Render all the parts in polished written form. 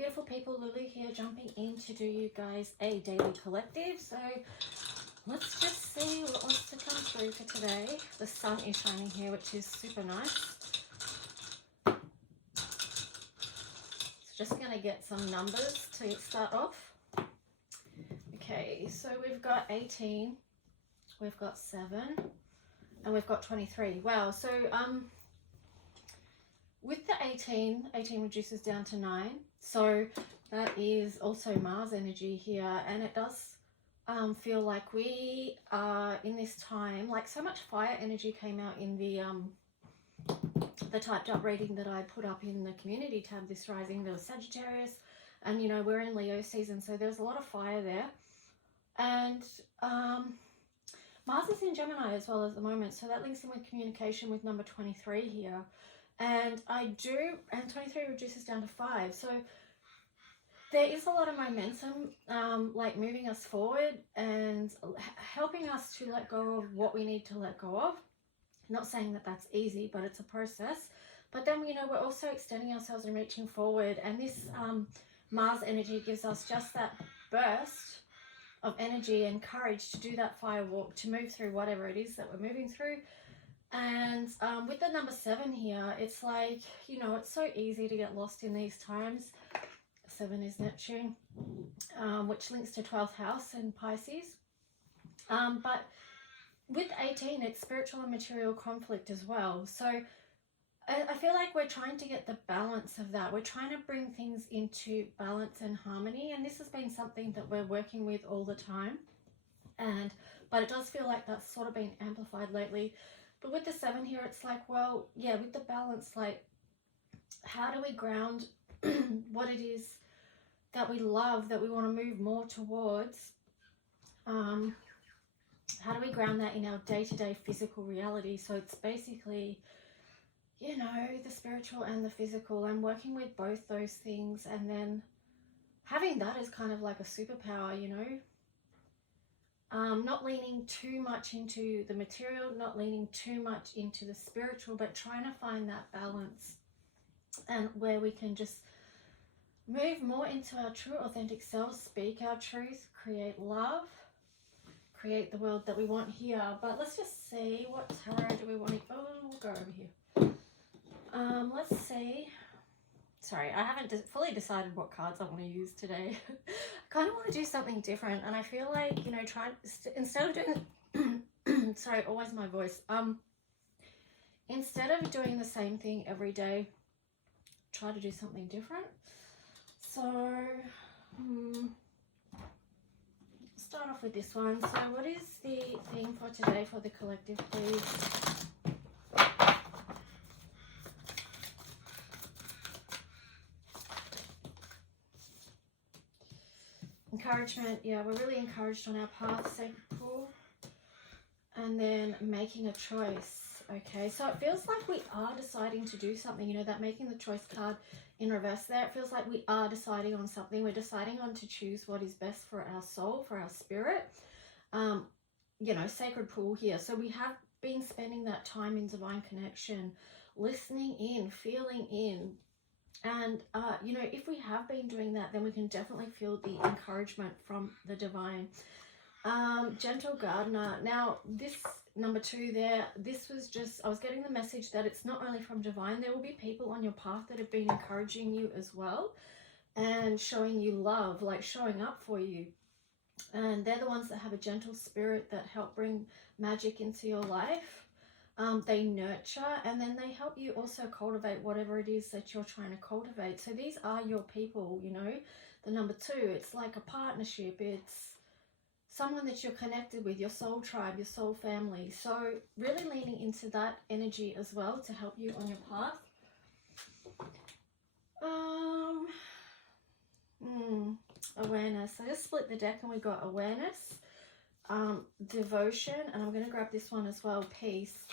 beautiful people, Lulu here, jumping in to do you guys a daily collective. So let's just see what wants to come through for today. The sun is shining here, which is super nice. So just going to get some numbers to start off. Okay, so we've got 18, we've got 7, and we've got 23. Wow, so with the 18 reduces down to 9. So that is also Mars energy here, and it does feel like we are in this time, like so much fire energy came out in the typed up reading that I put up in the community tab this rising. There was Sagittarius, and you know, we're in Leo season, so there's a lot of fire there. And Mars is in Gemini as well at the moment, so that links in with communication with number 23 here. And 23 reduces down to 5. So there is a lot of momentum, like moving us forward and helping us to let go of what we need to let go of. Not saying that that's easy, but it's a process. But then, you know, we're also extending ourselves and reaching forward. And this Mars energy gives us just that burst of energy and courage to do that fire walk, to move through whatever it is that we're moving through. And with the number 7 here, it's like, you know, it's so easy to get lost in these times. 7 is Neptune, which links to 12th house and Pisces. But with 18, it's spiritual and material conflict as well. So I feel like we're trying to get the balance of that. We're trying to bring things into balance and harmony. And this has been something that we're working with all the time. But it does feel like that's sort of been amplified lately. But with the 7 here, it's like, well, yeah, with the balance, like, how do we ground what it is that we love, that we want to move more towards? How do we ground that in our day-to-day physical reality? So it's basically, you know, the spiritual and the physical, and working with both those things, and then having that as kind of like a superpower, you know. Not leaning too much into the material, not leaning too much into the spiritual, but trying to find that balance, and where we can just move more into our true authentic selves, speak our truth, create love, create the world that we want here. But let's just see, what tarot do we want to, oh, we'll go over here. Let's see. Sorry, I haven't fully decided what cards I want to use today. I kind of want to do something different, and I feel like, you know, instead of doing, sorry, always my voice. Instead of doing the same thing every day, try to do something different. So, start off with this one. So, what is the theme for today for the collective, please? Encouragement, yeah, we're really encouraged on our path, sacred pool. And then making a choice, okay? So it feels like we are deciding to do something, you know, that making the choice card in reverse there. It feels like we are deciding on something. We're deciding on to choose what is best for our soul, for our spirit. You know, sacred pool here. So we have been spending that time in divine connection, listening in, feeling in. And, you know, if we have been doing that, then we can definitely feel the encouragement from the divine. Gentle gardener. Now, this number 2 there, this was just, I was getting the message that it's not only from divine. There will be people on your path that have been encouraging you as well and showing you love, like showing up for you. And they're the ones that have a gentle spirit that help bring magic into your life. They nurture, and then they help you also cultivate whatever it is that you're trying to cultivate. So these are your people, you know. The number 2, it's like a partnership. It's someone that you're connected with, your soul tribe, your soul family. So really leaning into that energy as well to help you on your path. Awareness. So just split the deck, and we got awareness, devotion, and I'm going to grab this one as well, peace.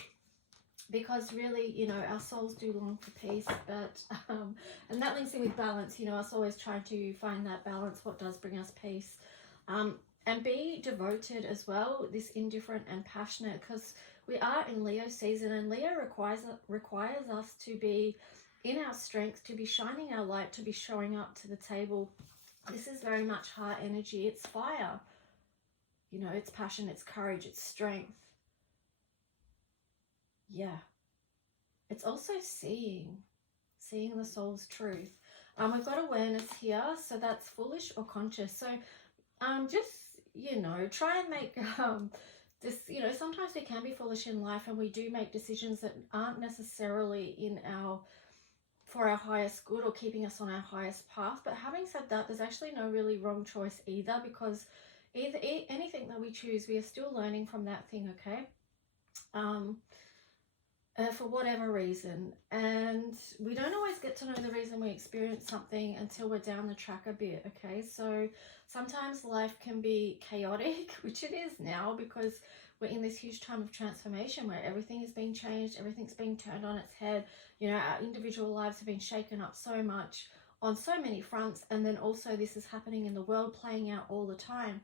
Because really, you know, our souls do long for peace, but and that links in with balance. You know, us always trying to find that balance, what does bring us peace. And be devoted as well, this indifferent and passionate, because we are in Leo season, and Leo requires us to be in our strength, to be shining our light, to be showing up to the table. This is very much heart energy. It's fire. You know, it's passion, it's courage, it's strength. Yeah. It's also seeing the soul's truth. We've got awareness here, so that's foolish or conscious. So just, you know, try and make this, you know, sometimes we can be foolish in life and we do make decisions that aren't necessarily for our highest good or keeping us on our highest path. But having said that, there's actually no really wrong choice either, because anything that we choose, we are still learning from that thing, okay? For whatever reason, and we don't always get to know the reason we experience something until we're down the track a bit, okay? So sometimes life can be chaotic, which it is now, because we're in this huge time of transformation where everything is being changed, everything's being turned on its head. You know, our individual lives have been shaken up so much on so many fronts, and then also this is happening in the world, playing out all the time.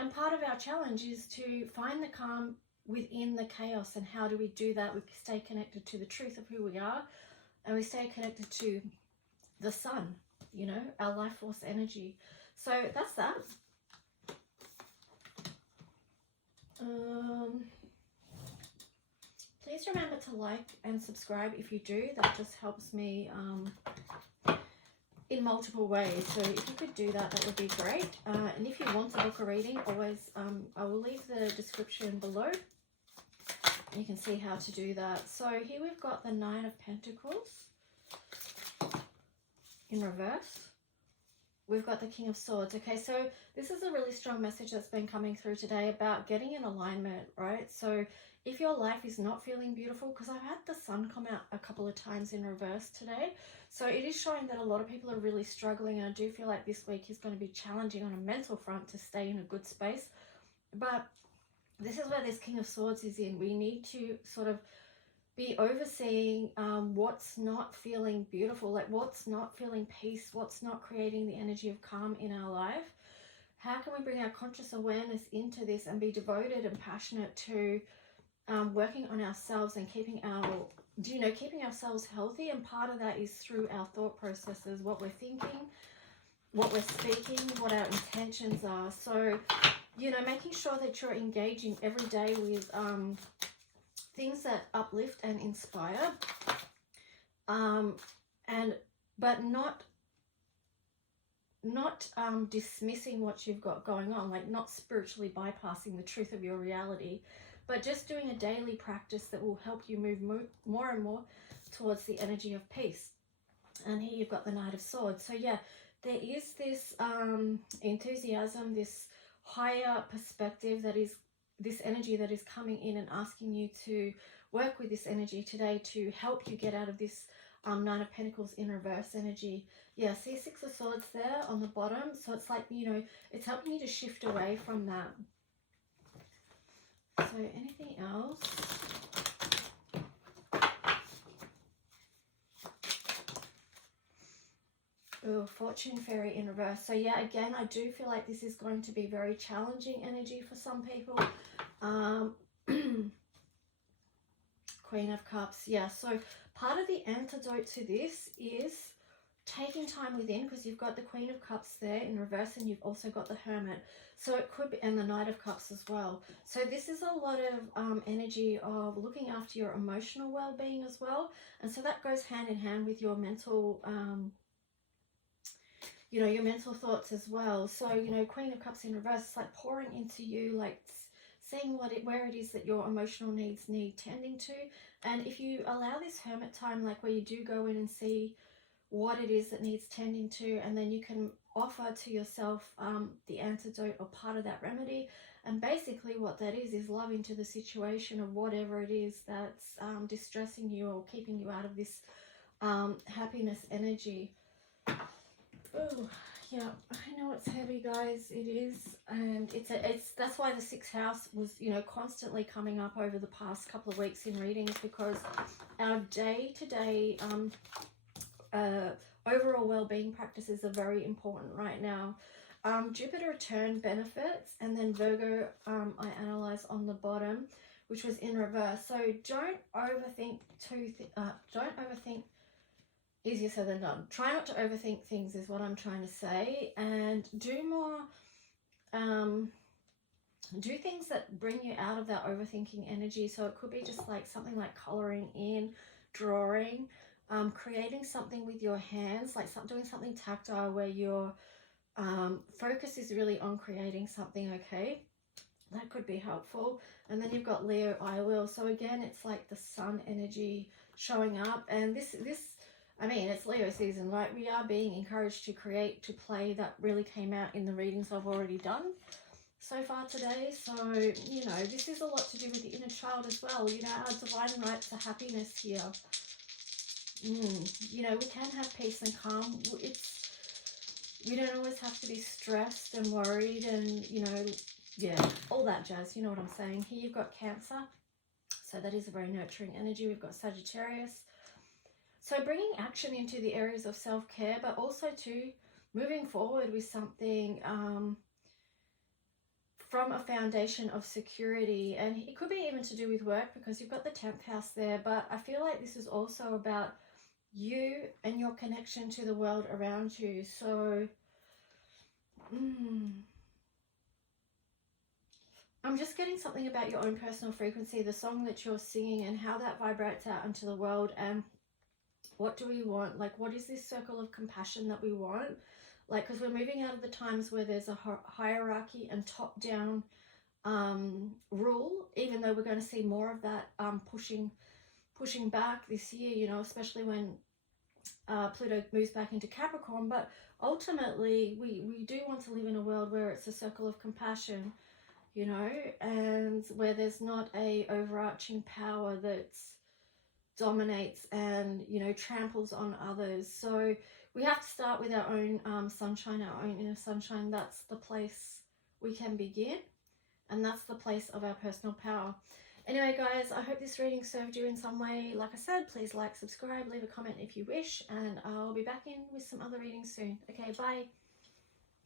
And part of our challenge is to find the calm within the chaos. And how do we do that? We stay connected to the truth of who we are, and we stay connected to the sun, you know, our life force energy. So that's that. Please remember to like and subscribe if you do. That just helps me in multiple ways. So if you could do that, that would be great. And if you want to book a reading, always I will leave the description below. You can see how to do that. So here we've got the 9 of Pentacles in reverse. We've got the King of Swords. Okay, so this is a really strong message that's been coming through today about getting in alignment, right? So if your life is not feeling beautiful, because I've had the sun come out a couple of times in reverse today, so it is showing that a lot of people are really struggling, and I do feel like this week is going to be challenging on a mental front to stay in a good space. But this is where this King of Swords is in. We need to sort of be overseeing what's not feeling beautiful, like what's not feeling peace, what's not creating the energy of calm in our life. How can we bring our conscious awareness into this and be devoted and passionate to working on ourselves and keeping ourselves healthy? And part of that is through our thought processes, what we're thinking, what we're speaking, what our intentions are. So, you know, making sure that you're engaging every day with things that uplift and inspire, but not dismissing what you've got going on, like not spiritually bypassing the truth of your reality, but just doing a daily practice that will help you move more and more towards the energy of peace. And here you've got the Knight of Swords. So yeah, there is this enthusiasm, this higher perspective, that is this energy that is coming in and asking you to work with this energy today to help you get out of this 9 of Pentacles in reverse energy. Yeah, see 6 of Swords there on the bottom. So it's like, you know, it's helping you to shift away from that. So anything else? Oh, Fortune Fairy in reverse. So yeah, again, I do feel like this is going to be very challenging energy for some people. Queen of Cups. Yeah, so part of the antidote to this is taking time within, because you've got the Queen of Cups there in reverse, and you've also got the Hermit. So it could be, and the Knight of Cups as well. So this is a lot of energy of looking after your emotional well-being as well. And so that goes hand in hand with your mental you know, your mental thoughts as well. So, you know, Queen of Cups in reverse, it's like pouring into you, like seeing where it is that your emotional needs need tending to. And if you allow this hermit time, like where you do go in and see what it is that needs tending to, and then you can offer to yourself the antidote or part of that remedy. And basically what that is love into the situation of whatever it is that's distressing you or keeping you out of this happiness energy. Oh, yeah, I know it's heavy, guys. It is, and that's why the 6th house was, you know, constantly coming up over the past couple of weeks in readings, because our day-to-day overall well-being practices are very important right now. Jupiter return benefits, and then Virgo I analyze on the bottom, which was in reverse. So don't overthink easier said than done. Try not to overthink things is what I'm trying to say, and do more, do things that bring you out of that overthinking energy. So it could be just like something like coloring in, drawing, creating something with your hands, like doing something tactile where your focus is really on creating something, okay? That could be helpful. And then you've got Leo, I will. So again, it's like the sun energy showing up. And this, I mean, it's Leo season, right? We are being encouraged to create, to play. That really came out in the readings I've already done so far today. So, you know, this is a lot to do with the inner child as well. You know, our divine right to happiness here. You know, we can have peace and calm. We don't always have to be stressed and worried and, you know, yeah, all that jazz. You know what I'm saying. Here you've got Cancer. So that is a very nurturing energy. We've got Sagittarius. So bringing action into the areas of self-care, but also to moving forward with something from a foundation of security. And it could be even to do with work, because you've got the 10th house there. But I feel like this is also about you and your connection to the world around you. So I'm just getting something about your own personal frequency, the song that you're singing and how that vibrates out into the world. And what do we want? Like, what is this circle of compassion that we want? Like, because we're moving out of the times where there's a hierarchy and top-down rule, even though we're going to see more of that pushing back this year, you know, especially when Pluto moves back into Capricorn. But ultimately, we do want to live in a world where it's a circle of compassion, you know, and where there's not a overarching power that dominates and, you know, tramples on others. So we have to start with our own sunshine, our own inner sunshine. That's the place we can begin, and that's the place of our personal power. Anyway, guys, I hope this reading served you in some way. Like I said, please like, subscribe, leave a comment if you wish, and I'll be back in with some other readings soon. Okay, bye.